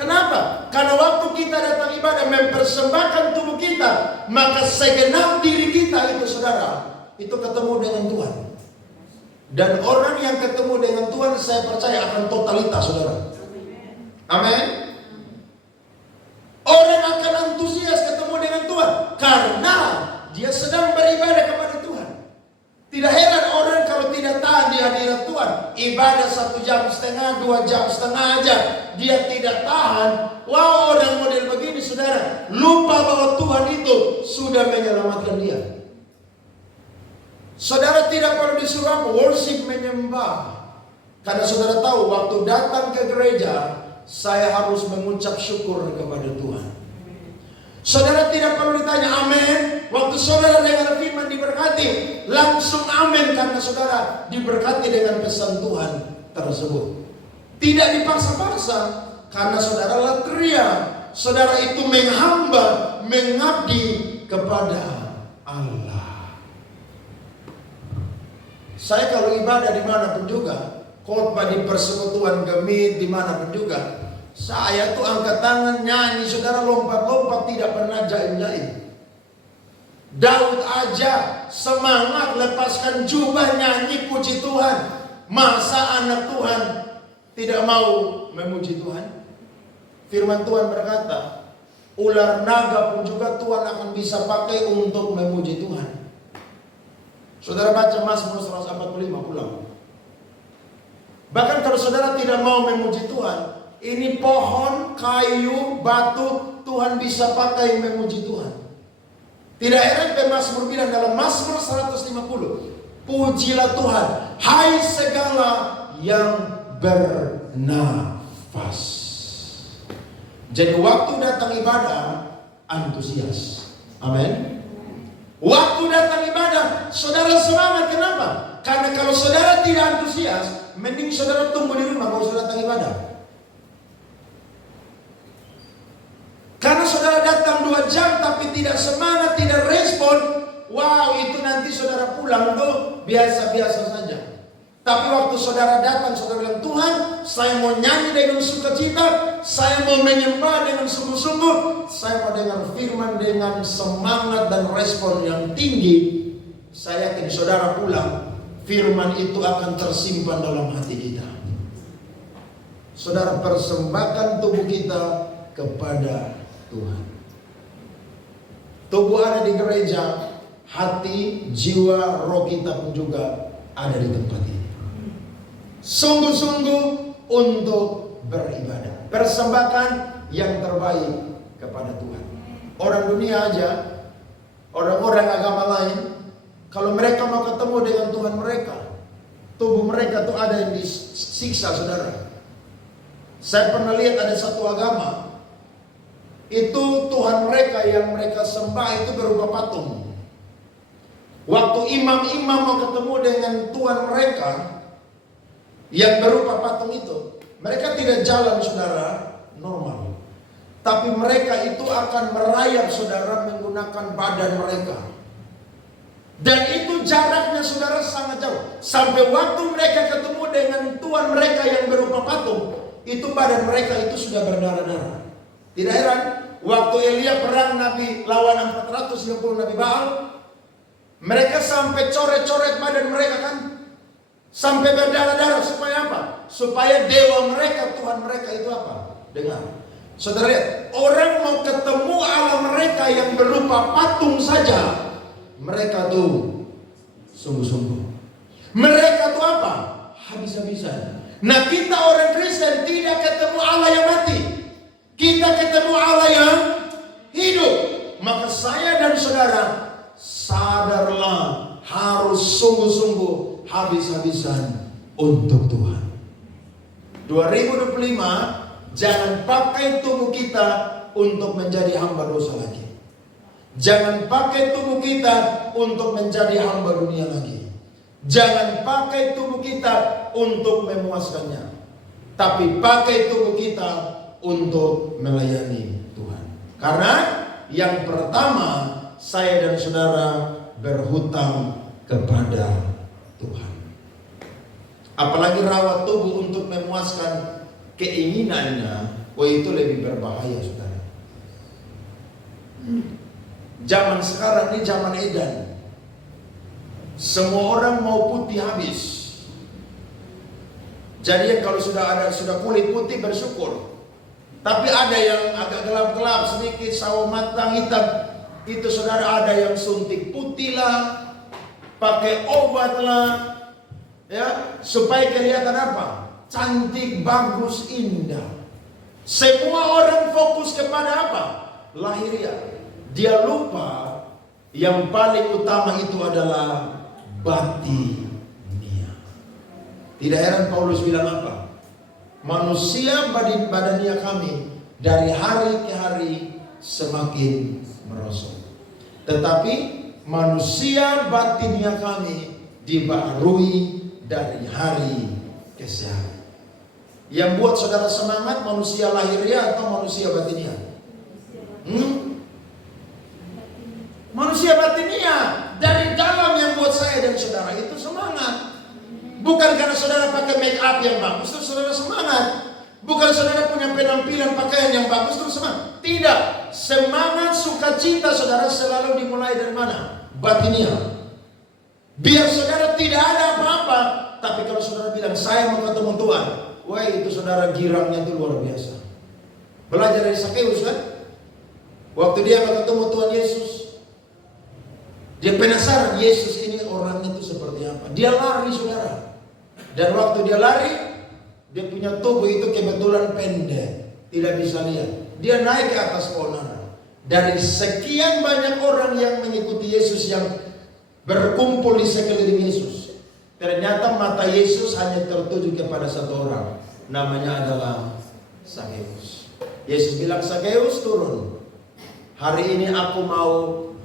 Kenapa? Karena waktu kita datang ibadah mempersembahkan tubuh kita, maka segenap diri kita itu saudara, itu ketemu dengan Tuhan. Dan orang yang ketemu dengan Tuhan saya percaya akan totalitas saudara. Amin. Orang akan antusias ketemu dengan Tuhan karena dia sedang beribadah kepada Tuhan. Tidak heran orang kalau tidak tahan di hadirat Tuhan, ibadah 1,5 jam, 2,5 jam aja, dia tidak tahan. Wah, orang model begini saudara, lupa bahwa Tuhan itu sudah menyelamatkan dia. Saudara tidak perlu disuruh apa, worship, menyembah. Karena saudara tahu waktu datang ke gereja, saya harus mengucap syukur kepada Tuhan. Saudara tidak perlu ditanya amin. Waktu saudara dengar firman diberkati, langsung amin karena saudara diberkati dengan pesan Tuhan tersebut. Tidak dipaksa-paksa karena saudara latria. Saudara itu menghamba, mengabdi kepada Allah. Saya kalau ibadah dimanapun juga, khotbah di persekutuan Gemit dimanapun juga, saya tuh angkat tangan nyanyi, saudara lompat-lompat tidak pernah jaim-jaim. Daud aja semangat lepaskan jubah nyanyi puji Tuhan. Masa anak Tuhan tidak mau memuji Tuhan? Firman Tuhan berkata, ular naga pun juga Tuhan akan bisa pakai untuk memuji Tuhan. Saudara baca Mazmur 145 pulang. Bahkan kalau saudara tidak mau memuji Tuhan, ini pohon, kayu, batu Tuhan bisa pakai memuji Tuhan. Tidak heran pemazmur bilang dalam Mazmur 150, pujilah Tuhan, hai segala yang bernafas. Jadi waktu datang ibadah, antusias. Amin. Waktu datang ibadah, saudara semangat. Kenapa? Karena kalau saudara tidak antusias, mending saudara tunggu di rumah kalau saudara datang ibadah. Karena saudara datang 2 jam tapi tidak semangat, tidak respon, wow, itu nanti saudara pulang tuh biasa-biasa saja. Tapi waktu saudara datang, saudara bilang, Tuhan, saya mau nyanyi dengan sukacita, saya mau menyembah dengan sungguh-sungguh, saya mau dengar firman dengan semangat dan respon yang tinggi. Saya yakin saudara pulang, firman itu akan tersimpan dalam hati kita. Saudara persembahkan tubuh kita kepada Tuhan. Tubuh ada di gereja, hati, jiwa, roh kita pun juga ada di tempat ini. Sungguh-sungguh untuk beribadah. Persembahkan yang terbaik kepada Tuhan. Orang dunia aja, orang-orang agama lain, kalau mereka mau ketemu dengan Tuhan mereka, tubuh mereka tuh ada yang disiksa saudara. Saya pernah lihat ada satu agama, itu Tuhan mereka yang mereka sembah itu berupa patung. Waktu imam-imam mau ketemu dengan Tuhan mereka yang berupa patung itu, mereka tidak jalan saudara normal, tapi mereka itu akan merayap saudara menggunakan badan mereka. Dan itu jaraknya saudara sangat jauh. Sampai waktu mereka ketemu dengan Tuhan mereka yang berupa patung, itu badan mereka itu sudah berdarah-darah. Tidak heran, waktu Elia perang Nabi lawan 450 Nabi Baal, mereka sampai coret-coret badan mereka kan. Sampai berdarah-darah supaya apa? Supaya dewa mereka, Tuhan mereka itu apa? Dengar. Saudara lihat, orang mau ketemu Allah mereka yang berupa patung saja, mereka tuh sungguh-sungguh. Mereka tuh apa? Habis-habisan. Nah, kita orang Kristen tidak ketemu Allah yang mati. Kita ketemu Allah yang hidup. Maka saya dan saudara, sadarlah, harus sungguh-sungguh, habis-habisan untuk Tuhan. 2025, jangan pakai tubuh kita untuk menjadi hamba dosa lagi. Jangan pakai tubuh kita untuk menjadi hamba dunia lagi. Jangan pakai tubuh kita untuk memuaskannya. Tapi pakai tubuh kita untuk melayani Tuhan. Karena yang pertama, saya dan saudara berhutang kepada Tuhan. Apalagi rawat tubuh untuk memuaskan keinginannya, itu lebih berbahaya saudara. Zaman sekarang ini zaman edan. Semua orang mau putih habis. Jadi kalau sudah kulit putih bersyukur. Tapi ada yang agak gelap-gelap sedikit, sawo matang hitam. Itu saudara ada yang suntik putih lah, pakai obat lah, ya supaya kelihatan apa? Cantik, bagus, indah. Semua orang fokus kepada apa? Lahiriah. Dia lupa yang paling utama itu adalah batinia. Tidak heran Paulus bilang apa? Manusia badania kami dari hari ke hari semakin merosot. Tetapi manusia batinia kami dibaharui dari hari ke hari. Yang buat saudara semangat manusia lahiriah atau manusia batinia? Manusia batinia dari dalam yang buat saya dan saudara itu semangat. Bukan karena saudara pakai make up yang bagus terus saudara semangat. Bukan saudara punya penampilan pakaian yang bagus terus semangat. Tidak. Semangat sukacita saudara selalu dimulai dari mana? Batinia. Biar saudara tidak ada apa-apa, tapi kalau saudara bilang saya mau ketemu Tuhan, wah itu saudara girangnya itu luar biasa. Belajar dari Sakeus kan? Waktu dia mau ketemu Tuhan Yesus, dia penasaran Yesus ini orangnya itu seperti apa. Dia lari saudara. Dan waktu dia lari, dia punya tubuh itu kebetulan pendek, tidak bisa lihat. Dia naik ke atas pohon ara. Dari sekian banyak orang yang mengikuti Yesus yang berkumpul di sekeliling Yesus, ternyata mata Yesus hanya tertuju kepada satu orang. Namanya adalah Sakeus. Yesus bilang, Sakeus turun. Hari ini aku mau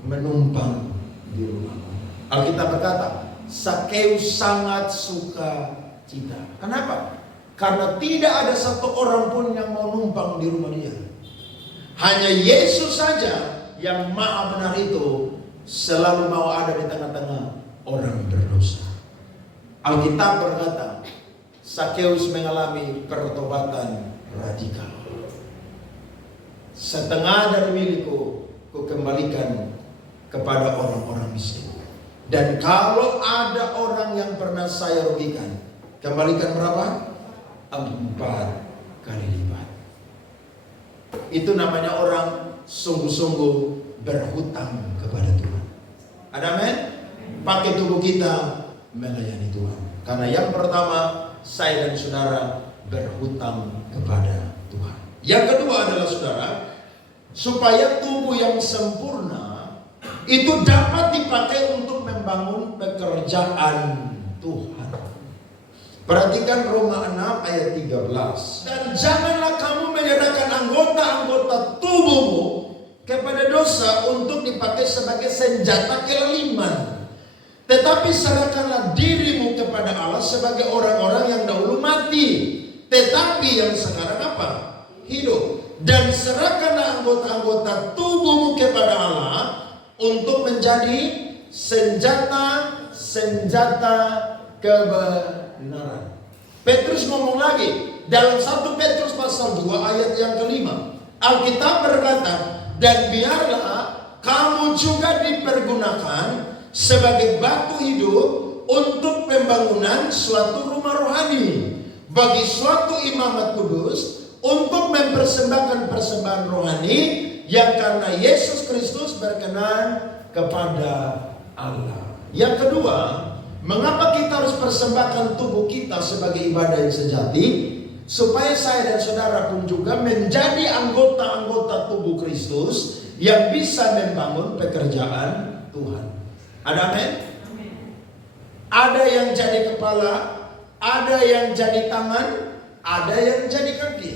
menumpang di rumah. Alkitab berkata, Sakeus sangat suka cita. Kenapa? Karena tidak ada satu orang pun yang mau numpang di rumah dia. Hanya Yesus saja yang maha benar itu selalu mau ada di tengah-tengah orang berdosa. Alkitab berkata, Sakeus mengalami pertobatan radikal. Setengah dari milikku kukembalikan kepada orang-orang miskin. Dan kalau ada orang yang pernah saya rugikan, kembalikan berapa? 4 kali lipat. Itu namanya orang sungguh-sungguh berhutang kepada Tuhan. Ada amin? Pakai tubuh kita melayani Tuhan. Karena yang pertama, saya dan saudara berhutang kepada Tuhan. Yang kedua adalah saudara, supaya tubuh yang sempurna itu dapat dipakai untuk membangun pekerjaan Tuhan. Perhatikan Roma 6 ayat 13. Dan janganlah kamu menyerahkan anggota-anggota tubuhmu kepada dosa untuk dipakai sebagai senjata kelaliman. Tetapi serahkanlah dirimu kepada Allah sebagai orang-orang yang dahulu mati, tetapi yang sekarang apa? Hidup. Dan serahkanlah anggota-anggota tubuhmu kepada Allah untuk menjadi senjata kebenaran. Petrus ngomong lagi dalam 1 Petrus pasal 2 ayat yang kelima. Alkitab berkata, dan biarlah kamu juga dipergunakan sebagai batu hidup untuk pembangunan suatu rumah rohani, bagi suatu imamat kudus, untuk mempersembahkan persembahan rohani yang karena Yesus Kristus berkenan kepada Allah. Yang kedua, mengapa kita harus persembahkan tubuh kita sebagai ibadah yang sejati? Supaya saya dan saudara pun juga menjadi anggota-anggota tubuh Kristus yang bisa membangun pekerjaan Tuhan. Ada amin? Ada yang jadi kepala, ada yang jadi tangan, ada yang jadi kaki.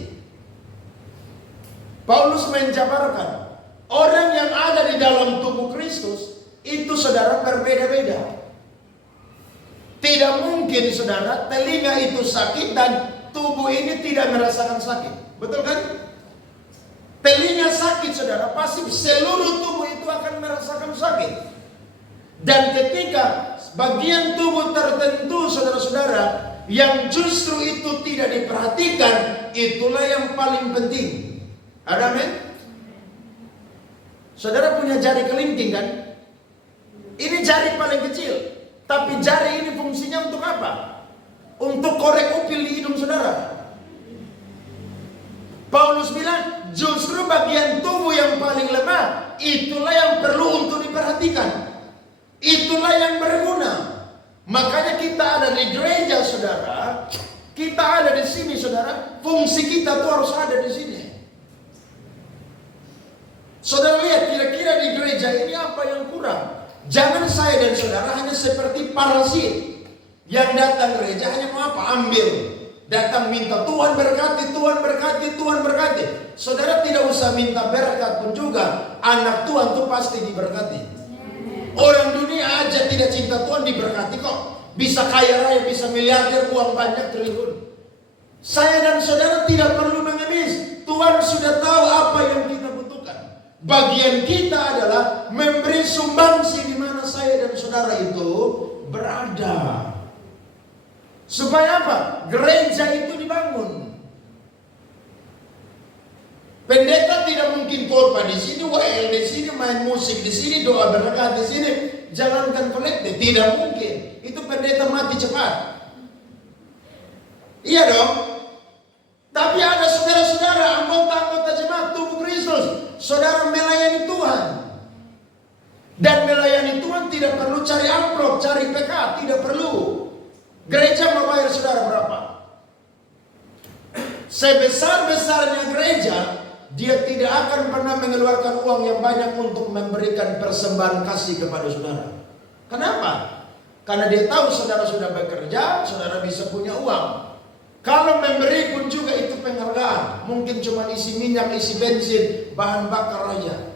Paulus menjabarkan, orang yang ada di dalam tubuh Kristus itu saudara berbeda-beda. Tidak mungkin saudara telinga itu sakit dan tubuh ini tidak merasakan sakit. Betul kan? Telinga sakit saudara, pasti seluruh tubuh itu akan merasakan sakit. Dan ketika bagian tubuh tertentu saudara-saudara yang justru itu tidak diperhatikan, itulah yang paling penting. Ada amin? Saudara punya jari kelingking kan? Ini jari paling kecil, tapi jari ini fungsinya untuk apa? Untuk korek upil di hidung saudara. Paulus bilang justru bagian tubuh yang paling lemah, itulah yang perlu untuk diperhatikan. Itulah yang berguna. Makanya kita ada di gereja saudara, kita ada di sini saudara, fungsi kita tuh harus ada di sini. Saudara lihat kira-kira di gereja ini apa yang kurang. Jangan saya dan saudara hanya seperti parasit yang datang gereja hanya mau apa? Ambil. Datang minta Tuhan berkati, Tuhan berkati, Tuhan berkati. Saudara tidak usah minta berkat pun juga, anak Tuhan tuh pasti diberkati. Orang dunia aja tidak cinta Tuhan diberkati kok. Bisa kaya raya, bisa miliarder, uang banyak, triliun. Saya dan saudara tidak perlu mengemis. Tuhan sudah tahu apa yang kita butuhkan. Bagian kita adalah memberi sumbangsi di mana saya dan saudara itu berada. Supaya apa? Gereja itu dibangun. Pendeta tidak mungkin khotbah di sini, WL di sini, main musik di sini, doa berkat di sini, jalankan kolektif. Tidak mungkin. Itu pendeta mati cepat. Iya dong. Tapi ada saudara-saudara, anggota-anggota jemaat tubuh Kristus, saudara melayani Tuhan. Dan melayani Tuhan tidak perlu cari amplop, cari PK, tidak perlu. Gereja mau bayar saudara berapa? Sebesar-besarnya gereja, dia tidak akan pernah mengeluarkan uang yang banyak untuk memberikan persembahan kasih kepada saudara. Kenapa? Karena dia tahu saudara sudah bekerja, saudara bisa punya uang. Kalau memberi pun juga itu penghargaan. Mungkin cuma isi minyak, isi bensin, bahan bakar aja.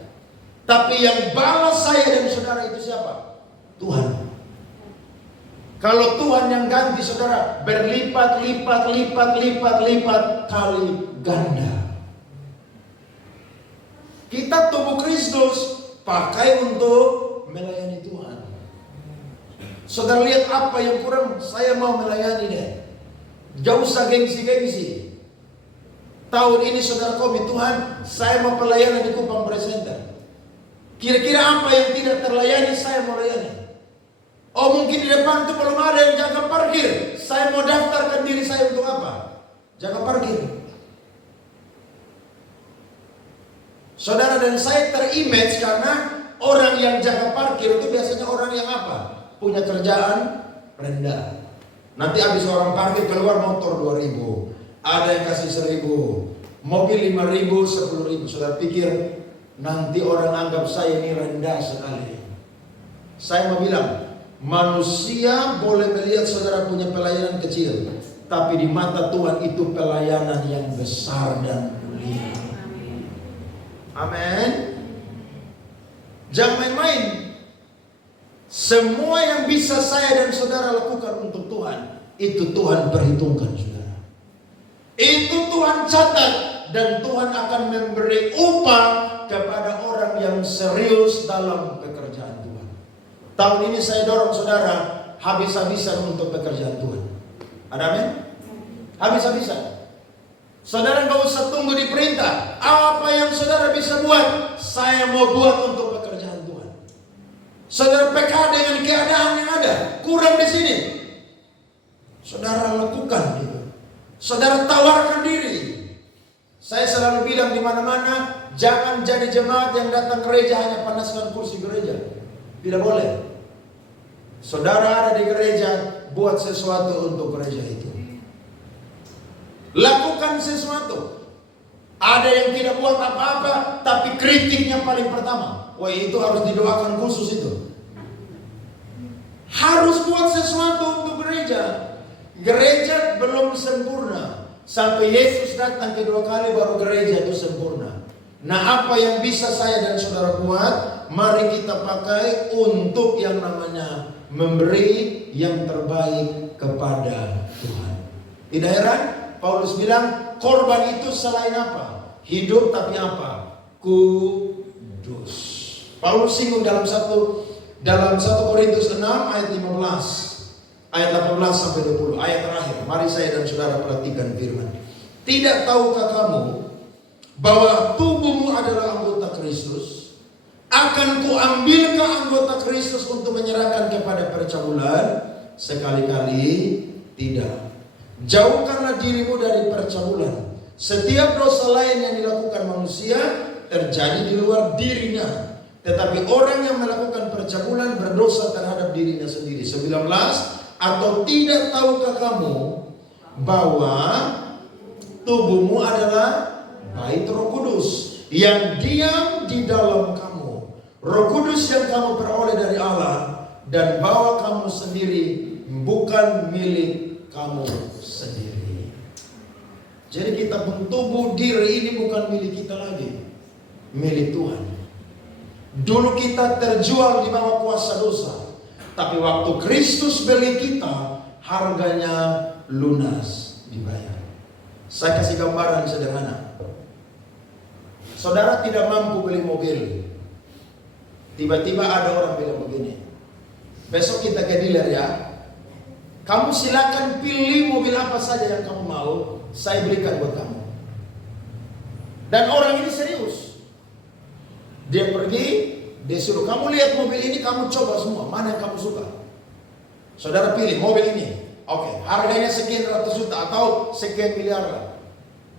Tapi yang balas saya dan saudara itu siapa? Tuhan. Kalau Tuhan yang ganti saudara berlipat, lipat, lipat, lipat, lipat kali ganda. Kita tubuh Kristus pakai untuk melayani Tuhan. Saudara lihat apa yang kurang, saya mau melayani deh. Gak usah gengsi-gengsi. Tahun ini saudara komit Tuhan, saya mau pelayanan di Kupang Presenter. Kira-kira apa yang tidak terlayani saya mau layani. Oh mungkin di depan itu belum ada yang jaga parkir. Saya mau daftarkan diri saya untuk apa? Jaga parkir. Saudara dan saya terimage karena orang yang jaga parkir itu biasanya orang yang apa? Punya kerjaan rendah. Nanti habis orang parkir keluar motor 2.000, ada yang kasih 1.000, mobil 5.000, 10.000. Saudara pikir nanti orang anggap saya ini rendah sekali. Saya mau bilang, manusia boleh melihat saudara punya pelayanan kecil, tapi di mata Tuhan itu pelayanan yang besar dan mulia. Amin. Jangan main-main. Semua yang bisa saya dan saudara lakukan untuk Tuhan, itu Tuhan perhitungkan saudara. Itu Tuhan catat, dan Tuhan akan memberi upah kepada orang yang serius dalam pekerjaan Tuhan. Tahun ini saya dorong saudara habis-habisan untuk pekerjaan Tuhan. Ada amin? Habis-habisan. Saudara nggak usah tunggu diperintah. Apa yang saudara bisa buat, saya mau buat untuk pekerjaan Tuhan. Saudara PK dengan keadaan yang ada, kurang di sini, saudara lakukan gitu. Saudara tawarkan diri. Saya selalu bilang di mana-mana, jangan jadi jemaat yang datang gereja hanya panaskan kursi gereja. Tidak boleh. Saudara ada di gereja, buat sesuatu untuk gereja itu. Lakukan sesuatu. Ada yang tidak buat apa-apa, tapi kritiknya paling pertama. Wah, itu harus didoakan khusus itu. Harus buat sesuatu untuk gereja. Gereja belum sempurna. Sampai Yesus datang kedua kali baru gereja itu sempurna. Nah, apa yang bisa saya dan saudara buat, mari kita pakai untuk yang namanya memberi yang terbaik kepada Tuhan. Tidak heran Paulus bilang korban itu selain apa? Hidup tapi apa? Kudus. Paulus singgung dalam 1 Korintus 6 ayat 15. Ayat 18 sampai 20, ayat terakhir. Mari saya dan saudara perhatikan firman. Tidak tahukah kamu bahwa tubuhmu adalah anggota Kristus? Akan kuambilkah anggota Kristus untuk menyerahkan kepada percabulan? Sekali-kali tidak. Jauhkanlah dirimu dari percabulan. Setiap dosa lain yang dilakukan manusia terjadi di luar dirinya. Tetapi orang yang melakukan percabulan berdosa terhadap dirinya sendiri. 19. Atau tidak tahukah kamu bahwa tubuhmu adalah bait Roh Kudus yang diam di dalam kamu. Roh Kudus yang kamu peroleh dari Allah dan bahwa kamu sendiri bukan milik kamu sendiri. Jadi kita pun tubuh diri ini bukan milik kita lagi, milik Tuhan. Dulu kita terjual di bawah kuasa dosa. Tapi waktu Kristus beli kita, harganya lunas dibayar. Saya kasih gambaran sederhana. Saudara tidak mampu beli mobil. Tiba-tiba ada orang bilang begini, besok kita ke dealer ya. Kamu silakan pilih mobil apa saja yang kamu mau, saya belikan buat kamu. Dan orang ini serius. Dia pergi, dia suruh, kamu lihat mobil ini, kamu coba semua, mana yang kamu suka. Saudara pilih mobil ini. Oke, harganya sekian ratus juta atau sekian miliar lah.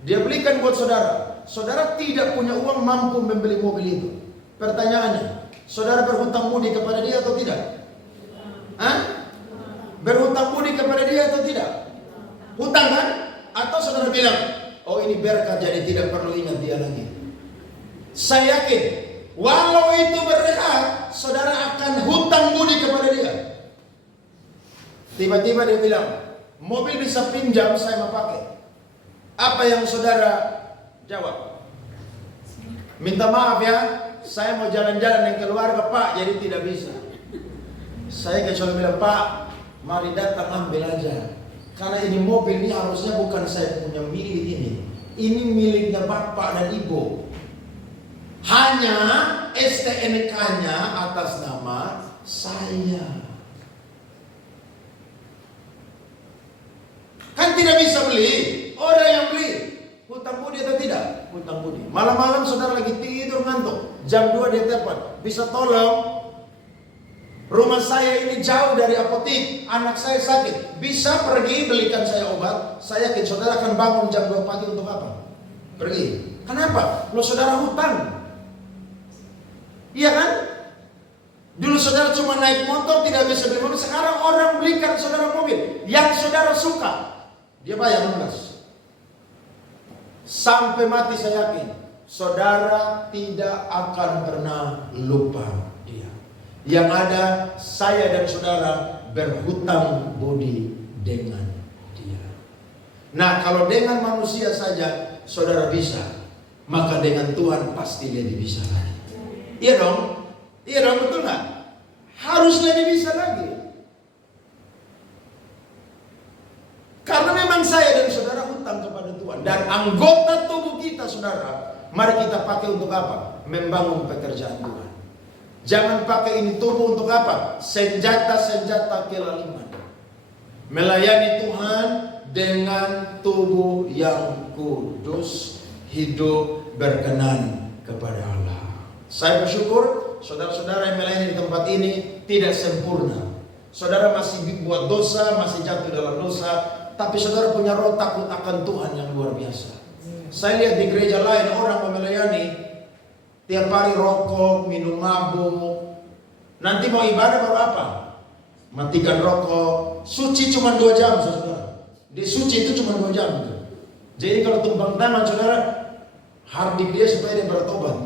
Dia belikan buat saudara. Saudara tidak punya uang mampu membeli mobil itu. Pertanyaannya, saudara berhutang budi kepada dia atau tidak? Hah? Berhutang budi kepada dia atau tidak? Hutang kan? Atau saudara bilang, oh ini berkat jadi tidak perlu ingat dia lagi. Saya yakin walau itu berkat, saudara akan hutang budi kepada dia. Tiba-tiba dia bilang, mobil bisa pinjam, saya mau pakai. Apa yang saudara jawab? Minta maaf ya, saya mau jalan-jalan dengan keluarga Pak, jadi tidak bisa. Saya kecuali bilang, Pak, mari datang ambil aja. Karena ini mobil ini harusnya bukan saya punya milik ini. Ini miliknya Bapak dan Ibu. Hanya STNK-nya atas nama saya. Kan tidak bisa beli, orang yang beli. Hutang budi atau tidak? Hutang budi. Malam-malam saudara lagi tidur ngantuk, jam 2 dia telepon, bisa tolong? Rumah saya ini jauh dari apotek, anak saya sakit, bisa pergi belikan saya obat? Saya yakin saudara akan bangun jam 2 pagi untuk apa? Pergi. Kenapa? Lo saudara hutang. Iya kan? Dulu saudara cuma naik motor, tidak bisa beli mobil. Sekarang orang belikan saudara mobil yang saudara suka, dia bayar lunas. Sampai mati saya yakin saudara tidak akan pernah lupa dia. Yang ada saya dan saudara berhutang budi dengan dia. Nah, kalau dengan manusia saja saudara bisa, maka dengan Tuhan pasti lebih bisa lagi. Iya dong? Iya dong, betul nggak? Harus lebih bisa lagi. Karena memang saya dan saudara hutang kepada Tuhan. Dan anggota tubuh kita saudara, mari kita pakai untuk apa? Membangun pekerjaan Tuhan. Jangan pakai ini tubuh untuk apa? Senjata-senjata kelaliman. Melayani Tuhan dengan tubuh yang kudus, hidup berkenan kepada Allah. Saya bersyukur saudara-saudara yang melayani di tempat ini tidak sempurna. Saudara masih buat dosa, masih jatuh dalam dosa, tapi saudara punya roh takut akan Tuhan yang luar biasa. Saya lihat di gereja lain orang melayani tiap hari rokok, minum mabuk. Nanti mau ibadah baru apa? Matikan rokok. Suci cuma 2 jam, saudara. Di suci itu cuma 2 jam. Jadi kalau tumpang tangan saudara, hardik dia supaya dia bertobat.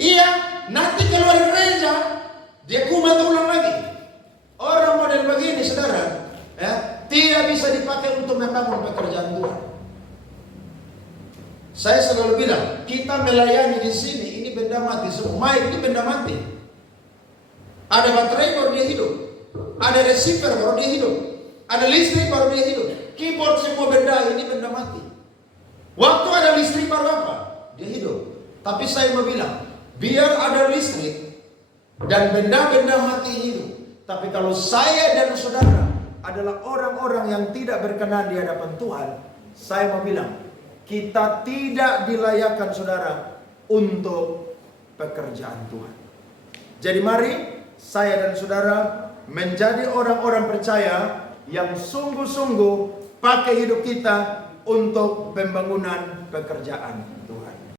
Iya, nanti keluar gereja, dia kumat ulang lagi. Orang model begini, saudara, ya, tidak bisa dipakai untuk membangun pekerjaan Tuhan. Saya selalu bilang, kita melayani di sini, ini benda mati semua. Mic itu benda mati. Ada baterai baru dia hidup. Ada receiver baru dia hidup. Ada listrik baru dia hidup. Keyboard semua benda ini benda mati. Waktu ada listrik baru apa? Dia hidup. Tapi saya mau bilang, biar ada listrik dan benda-benda mati hidup. Tapi kalau saya dan saudara adalah orang-orang yang tidak berkenan di hadapan Tuhan, saya mau bilang, kita tidak dilayakkan saudara untuk pekerjaan Tuhan. Jadi mari saya dan saudara menjadi orang-orang percaya yang sungguh-sungguh pakai hidup kita untuk pembangunan pekerjaan Tuhan.